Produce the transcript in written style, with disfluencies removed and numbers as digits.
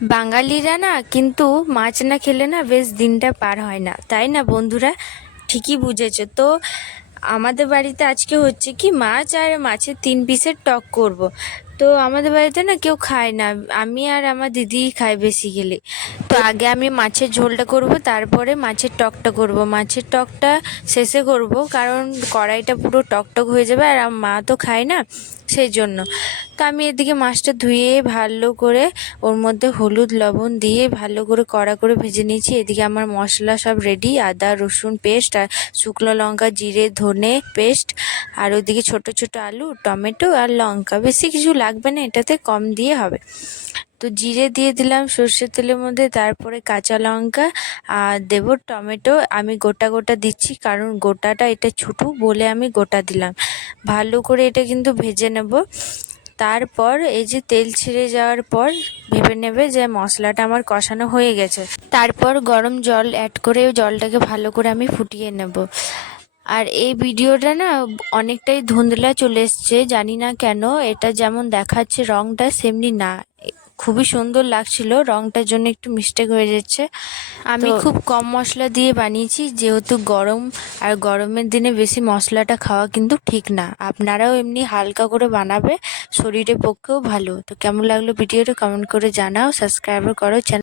বাঙালিরা না কিন্তু মাছ না খেলে না বেশ দিনটা পার হয় না, তাই না বন্ধুরা? ঠিকই বুঝেছো তো। আমাদের বাড়িতে আজকে হচ্ছে কি মাছ আর মাছের 3 পিসের টক করব। তো আমাদের বাড়িতে না কেউ খায় না, আমি আর আমার দিদিই খায় বেসিক্যালি। তো আগে আমি মাছের ঝোলটা করব, তারপরে মাছের টকটা করব। মাছের টকটা শেষে করব, কারণ কড়াইটা পুরো টকটক হয়ে যাবে আর মা তো খায় না, সেই জন্য। তো আমি এদিকে মাছটা ধুয়ে ভালো করে ওর মধ্যে হলুদ লবণ দিয়ে ভালো করে কড়া করে ভেজে নিয়েছি। এদিকে আমার মশলা সব রেডি, আদা রসুন পেস্ট আর শুকনো লঙ্কা জিরে ধনে পেস্ট, আর ওদিকে ছোট ছোট আলু টমেটো আর লঙ্কা, বেশি কিছু লাগবে না, এটাতে কম দিয়ে হবে। তো জিরে দিয়ে দিলাম সর্ষের তেলের মধ্যে, তারপরে কাঁচা লঙ্কা আর দেব টমেটো। আমি গোটা গোটা দিচ্ছি, কারণ গোটাটা এটা ছোটো বলে আমি গোটা দিলাম। ভালো করে এটা কিন্তু ভেজে নেব। তারপর এই যে তেল ছেড়ে যাওয়ার পর ভেবে নেবে যে মশলাটা আমার কষানো হয়ে গেছে। তারপর গরম জল অ্যাড করে জলটাকে ভালো করে আমি ফুটিয়ে নেব। আর এই ভিডিওটা না অনেকটাই ধুন্দলা চলে এসছে, জানি না কেন। এটা যেমন দেখাচ্ছে রংটা সেমনি না, খুবই সুন্দর লাগছিল, রংটার জন্য একটু মিস্টেক হয়ে যাচ্ছে। আমি খুব কম মশলা দিয়ে বানিয়েছি, যেহেতু গরম, আর গরমের দিনে বেশি মশলাটা খাওয়া কিন্তু ঠিক না। আপনারাও এমনি হালকা করে বানাবে, শরীরের পক্ষেও ভালো। তো কেমন লাগলো ভিডিওটা কমেন্ট করে জানাও, সাবস্ক্রাইব করো চ্যানেল।